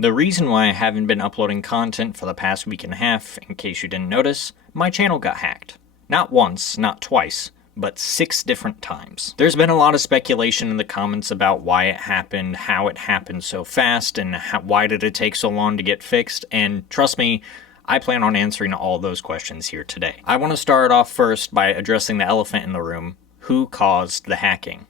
The reason why I haven't been uploading content for the past week and a half, in case you didn't notice, my channel got hacked. Not once, not twice, but 6 different times. There's been a lot of speculation in the comments about why it happened, how it happened so fast, and why did it take so long to get fixed, and trust me, I plan on answering all those questions here today. I want to start off first by addressing the elephant in the room. Who caused the hacking?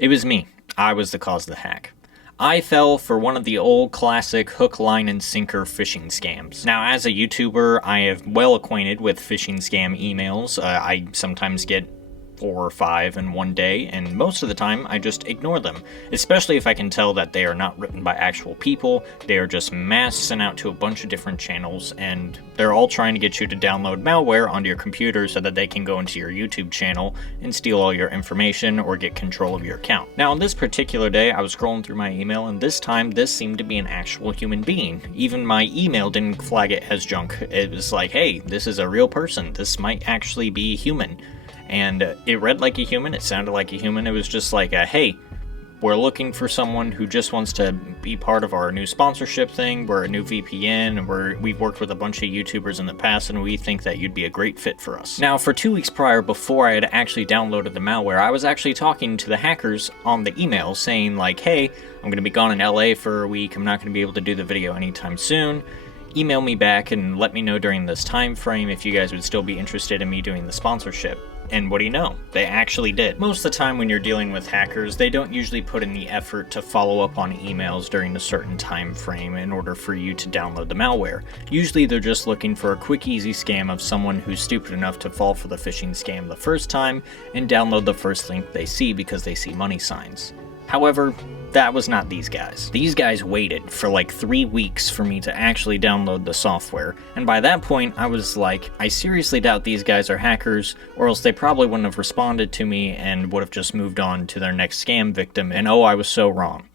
It was me. I was the cause of the hack. I fell for one of the old classic hook, line, and sinker phishing scams. Now, as a YouTuber, I am well acquainted with phishing scam emails. I sometimes get 4 or 5 in one day, and most of the time I just ignore them, especially if I can tell that they are not written by actual people. They are just mass sent out to a bunch of different channels, and they're all trying to get you to download malware onto your computer so that they can go into your YouTube channel and steal all your information or get control of your account. Now, on this particular day, I was scrolling through my email, and this time this seemed to be an actual human being. Even my email didn't flag it as junk. It was like, hey, this is a real person. This might actually be human. And it read like a human, it sounded like a human. It was just like, hey, we're looking for someone who just wants to be part of our new sponsorship thing. We're a new VPN, and we've worked with a bunch of YouTubers in the past, and we think that you'd be a great fit for us. Now, for 2 weeks prior, before I had actually downloaded the malware, I was actually talking to the hackers on the email saying like, hey, I'm going to be gone in LA for a week. I'm not going to be able to do the video anytime soon. Email me back and let me know during this time frame if you guys would still be interested in me doing the sponsorship. And what do you know? They actually did. Most of the time when you're dealing with hackers, they don't usually put in the effort to follow up on emails during a certain time frame in order for you to download the malware. Usually they're just looking for a quick, easy scam of someone who's stupid enough to fall for the phishing scam the first time and download the first link they see because they see money signs. However, that was not these guys. These guys waited for like 3 weeks for me to actually download the software, and by that point I was like, I seriously doubt these guys are hackers, or else they probably wouldn't have responded to me and would have just moved on to their next scam victim, and oh, I was so wrong.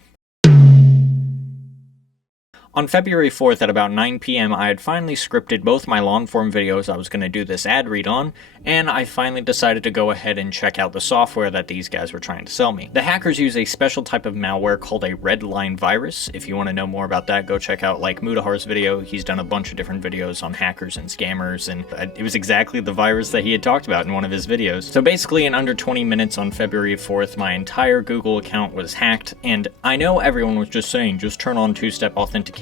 On February 4th at about 9 p.m. I had finally scripted both my long-form videos I was going to do this ad read on, and I finally decided to go ahead and check out the software that these guys were trying to sell me. The hackers use a special type of malware called a red line virus. If you want to know more about that, go check out like Mudahar's video. He's done a bunch of different videos on hackers and scammers, and it was exactly the virus that he had talked about in one of his videos. So basically in under 20 minutes on February 4th, my entire Google account was hacked, and I know everyone was just saying, just turn on two-step authentication.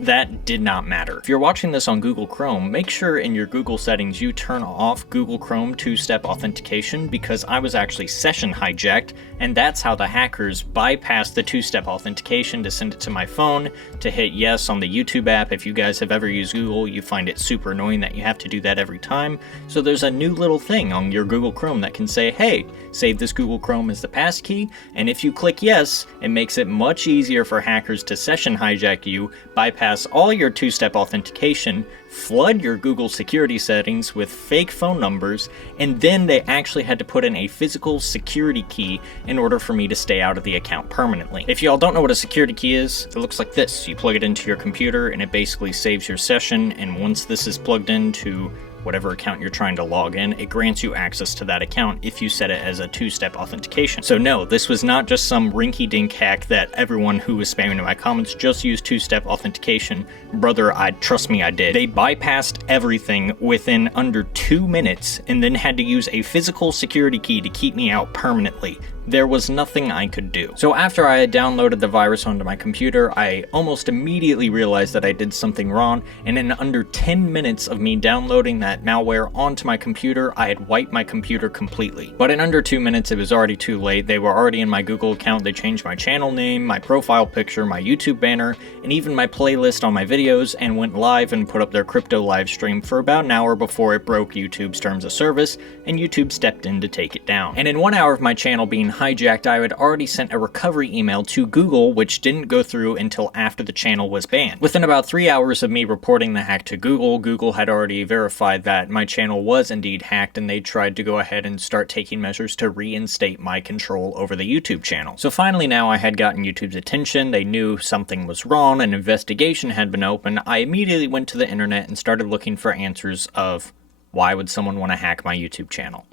That did not matter. If you're watching this on Google Chrome, make sure in your Google settings you turn off Google Chrome two-step authentication, because I was actually session hijacked, and that's how the hackers bypassed the two-step authentication to send it to my phone to hit yes on the YouTube app. If you guys have ever used Google, you find it super annoying that you have to do that every time. So there's a new little thing on your Google Chrome that can say, hey, save this Google Chrome as the passkey, and if you click yes, it makes it much easier for hackers to session hijack you, bypass all your two-step authentication, flood your Google security settings with fake phone numbers, and then they actually had to put in a physical security key in order for me to stay out of the account permanently. If y'all don't know what a security key is, it looks like this. You plug it into your computer and it basically saves your session, and once this is plugged into whatever account you're trying to log in, it grants you access to that account if you set it as a two-step authentication. So no, this was not just some rinky-dink hack that everyone who was spamming in my comments just used two-step authentication. Brother, trust me, I did. They bypassed everything within under 2 minutes and then had to use a physical security key to keep me out permanently. There was nothing I could do. So after I had downloaded the virus onto my computer, I almost immediately realized that I did something wrong, and in under 10 minutes of me downloading that malware onto my computer, I had wiped my computer completely. But in under 2 minutes, it was already too late. They were already in my Google account. They changed my channel name, my profile picture, my YouTube banner, and even my playlist on my videos, and went live and put up their crypto live stream for about an hour before it broke YouTube's terms of service, and YouTube stepped in to take it down. And in 1 hour of my channel being hijacked, I had already sent a recovery email to Google, which didn't go through until after the channel was banned. Within about 3 hours of me reporting the hack to Google, Google had already verified that my channel was indeed hacked, and they tried to go ahead and start taking measures to reinstate my control over the YouTube channel. So finally now I had gotten YouTube's attention. They knew something was wrong, an investigation had been opened. I immediately went to the internet and started looking for answers of why would someone want to hack my YouTube channel.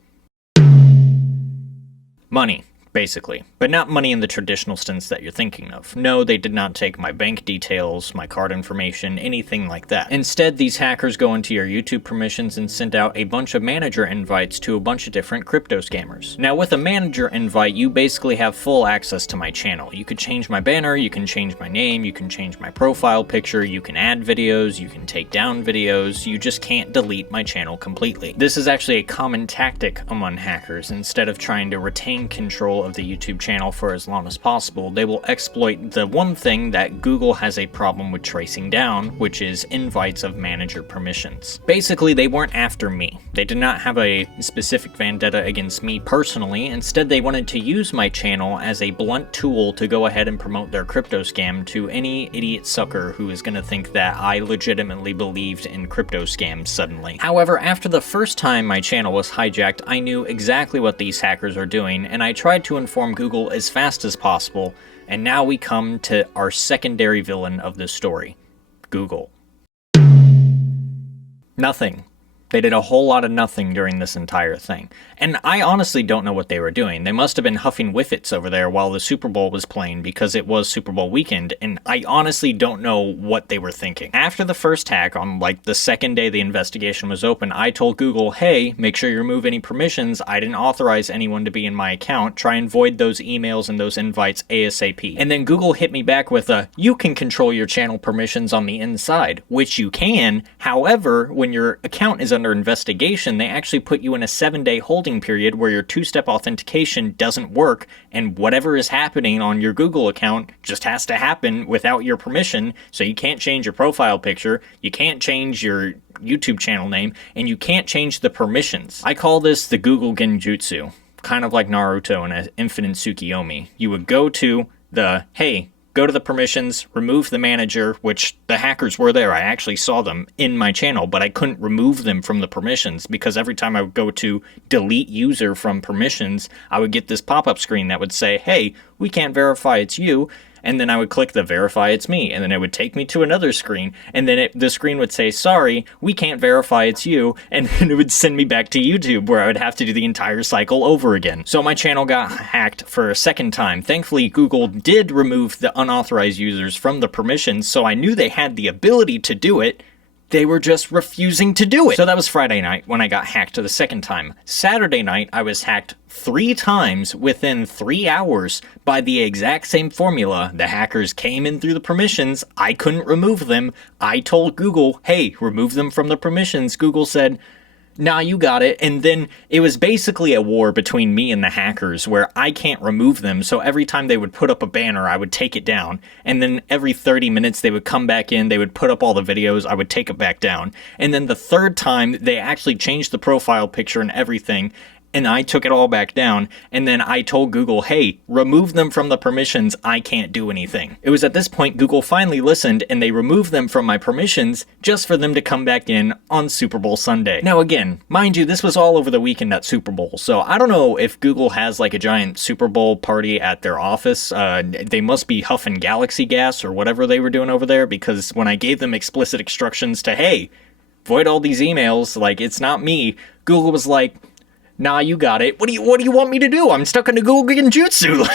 Money. basically. But not money in the traditional sense that you're thinking of. No, they did not take my bank details, my card information, anything like that. Instead, these hackers go into your YouTube permissions and send out a bunch of manager invites to a bunch of different crypto scammers. Now, with a manager invite, you basically have full access to my channel. You could change my banner, you can change my name, you can change my profile picture, you can add videos, you can take down videos, you just can't delete my channel completely. This is actually a common tactic among hackers. Instead of trying to retain control of the YouTube channel for as long as possible, they will exploit the one thing that Google has a problem with tracing down, which is invites of manager permissions. Basically, they weren't after me. They did not have a specific vendetta against me personally. Instead, they wanted to use my channel as a blunt tool to go ahead and promote their crypto scam to any idiot sucker who is going to think that I legitimately believed in crypto scams suddenly. However, after the first time my channel was hijacked, I knew exactly what these hackers are doing, and I tried to inform Google as fast as possible, and now we come to our secondary villain of this story, Google. Nothing. They did a whole lot of nothing during this entire thing. And I honestly don't know what they were doing. They must have been huffing whiffets over there while the Super Bowl was playing because it was Super Bowl weekend, and I honestly don't know what they were thinking. After the first hack, on like the second day the investigation was open, I told Google, hey, make sure you remove any permissions. I didn't authorize anyone to be in my account. Try and void those emails and those invites ASAP. And then Google hit me back with a, you can control your channel permissions on the inside, which you can. However, when your account is under investigation, they actually put you in a 7-day holding period where your two-step authentication doesn't work, and whatever is happening on your Google account just has to happen without your permission. So you can't change your profile picture, you can't change your YouTube channel name, and you can't change the permissions. I call this the Google Genjutsu, kind of like Naruto and Infinite Tsukiyomi. You would go to the, hey, go to the permissions, remove the manager, which the hackers were there. I actually saw them in my channel, but I couldn't remove them from the permissions because every time I would go to delete user from permissions, I would get this pop-up screen that would say, hey, we can't verify it's you. And then I would click the verify it's me, and then it would take me to another screen, and then the screen would say, sorry, we can't verify it's you, and then it would send me back to YouTube where I would have to do the entire cycle over again. So my channel got hacked for a second time. Thankfully, Google did remove the unauthorized users from the permissions, so I knew they had the ability to do it. They were just refusing to do it. So that was Friday night when I got hacked the second time. Saturday night, I was hacked 3 times within 3 hours by the exact same formula. The hackers came in through the permissions. I couldn't remove them. I told Google, hey, remove them from the permissions. Google said, nah, you got it. And then it was basically a war between me and the hackers where I can't remove them. So every time they would put up a banner, I would take it down. And then every 30 minutes, they would come back in, they would put up all the videos, I would take it back down. And then the third time, they actually changed the profile picture and everything. And I took it all back down, and then I told Google, hey, remove them from the permissions, I can't do anything. It was at this point Google finally listened, and they removed them from my permissions just for them to come back in on Super Bowl Sunday. Now again, mind you, this was all over the weekend at Super Bowl, so I don't know if Google has like a giant Super Bowl party at their office. They must be huffing Galaxy gas or whatever they were doing over there, because when I gave them explicit instructions to, hey, void all these emails, like, it's not me, Google was like, nah, you got it. What do you want me to do? I'm stuck in a Google Genjutsu.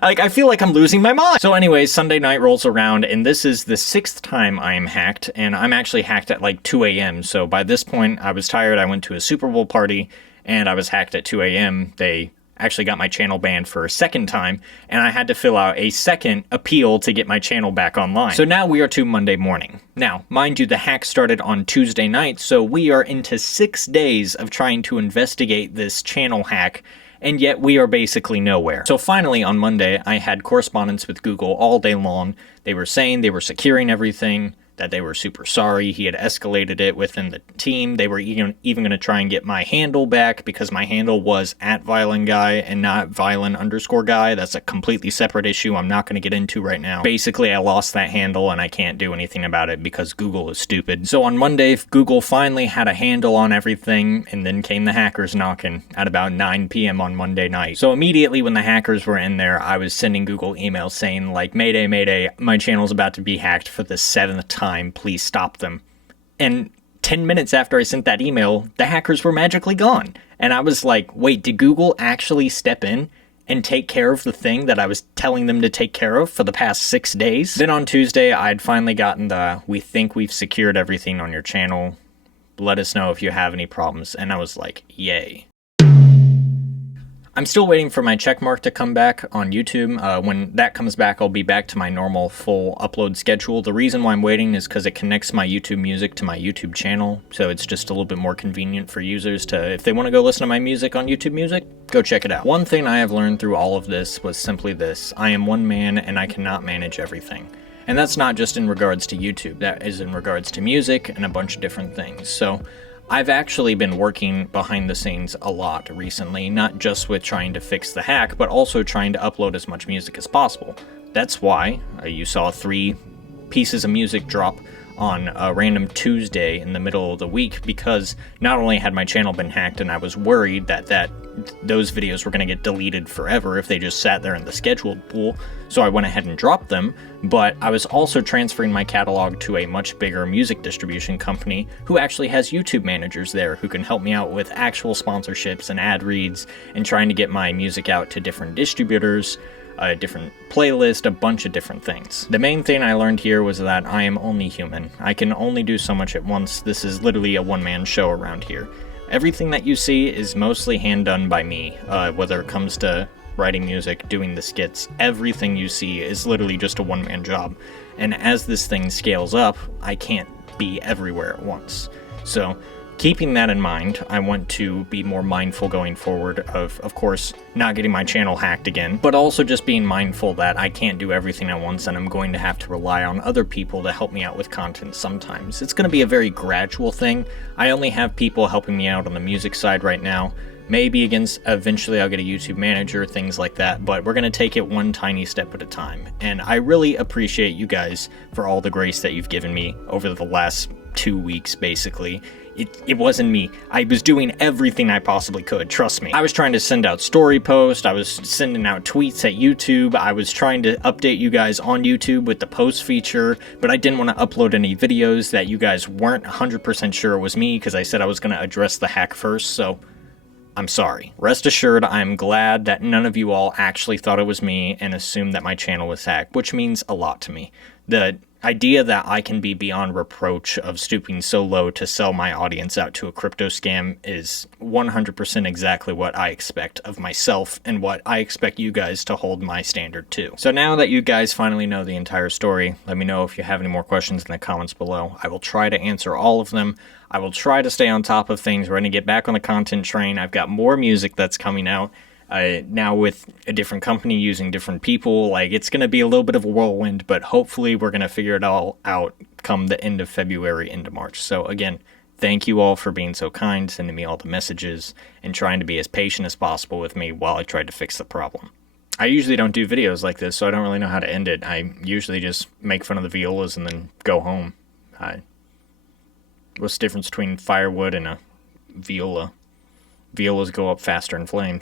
Like, I feel like I'm losing my mind. So anyways, Sunday night rolls around, and this is the 6th time I am hacked, and I'm actually hacked at like 2 a.m. So by this point, I was tired. I went to a Super Bowl party, and I was hacked at 2 a.m. They actually got my channel banned for a second time, and I had to fill out a second appeal to get my channel back online. So now we are to Monday morning. Now, mind you, the hack started on Tuesday night, so we are into 6 days of trying to investigate this channel hack, and yet we are basically nowhere. So finally, on Monday, I had correspondence with Google all day long. They were saying they were securing everything, that they were super sorry. He had escalated it within the team. They were even going to try and get my handle back because my handle was @ViolinGuy and not Violin_guy. That's a completely separate issue I'm not going to get into right now. Basically, I lost that handle and I can't do anything about it because Google is stupid. So on Monday, Google finally had a handle on everything, and then came the hackers knocking at about 9 p.m. on Monday night. So immediately when the hackers were in there, I was sending Google emails saying like, Mayday, Mayday, my channel's about to be hacked for the 7th time. Please stop them. And 10 minutes after I sent that email, the hackers were magically gone. And I was like, wait, did Google actually step in and take care of the thing that I was telling them to take care of for the past 6 days. Then on Tuesday, I'd finally gotten the, "We think we've secured everything on your channel. Let us know if you have any problems." And I was like, yay. I'm still waiting for my check mark to come back on YouTube. When that comes back, I'll be back to my normal full upload schedule. The reason why I'm waiting is because it connects my YouTube music to my YouTube channel, so it's just a little bit more convenient for users to, if they want to go listen to my music on YouTube Music, go check it out. One thing I have learned through all of this was simply this: I am one man and I cannot manage everything. And that's not just in regards to YouTube, that is in regards to music and a bunch of different things. So I've actually been working behind the scenes a lot recently, not just with trying to fix the hack, but also trying to upload as much music as possible. That's why you saw 3 pieces of music drop on a random Tuesday in the middle of the week, because not only had my channel been hacked and I was worried that those videos were going to get deleted forever if they just sat there in the scheduled pool, so I went ahead and dropped them, but I was also transferring my catalog to a much bigger music distribution company who actually has YouTube managers there who can help me out with actual sponsorships and ad reads and trying to get my music out to different distributors, a different playlist, a bunch of different things. The main thing I learned here was that I am only human. I can only do so much at once. This is literally a one-man show around here. Everything that you see is mostly hand-done by me, whether it comes to writing music, doing the skits. Everything you see is literally just a one-man job. And as this thing scales up, I can't be everywhere at once. So, keeping that in mind, I want to be more mindful going forward of course, not getting my channel hacked again, but also just being mindful that I can't do everything at once and I'm going to have to rely on other people to help me out with content sometimes. It's going to be a very gradual thing. I only have people helping me out on the music side right now. Maybe eventually I'll get a YouTube manager, things like that, but we're going to take it one tiny step at a time. And I really appreciate you guys for all the grace that you've given me over the last 2 weeks, basically. It wasn't me. I was doing everything I possibly could, trust me. I was trying to send out story posts, I was sending out tweets at YouTube, I was trying to update you guys on YouTube with the post feature, but I didn't want to upload any videos that you guys weren't 100% sure it was me, because I said I was going to address the hack first, so I'm sorry. Rest assured, I'm glad that none of you all actually thought it was me and assumed that my channel was hacked, which means a lot to me. The idea that I can be beyond reproach of stooping so low to sell my audience out to a crypto scam is 100% exactly what I expect of myself and what I expect you guys to hold my standard to. So now that you guys finally know the entire story, let me know if you have any more questions in the comments below. I will try to answer all of them. I will try to stay on top of things. We're going to get back on the content train. I've got more music that's coming out. Now with a different company using different people, like, it's going to be a little bit of a whirlwind, but hopefully we're going to figure it all out come the end of February into March. So again, thank you all for being so kind, sending me all the messages, and trying to be as patient as possible with me while I tried to fix the problem. I usually don't do videos like this, so I don't really know how to end it. I usually just make fun of the violas and then go home. What's the difference between firewood and a viola? Violas go up faster in flames.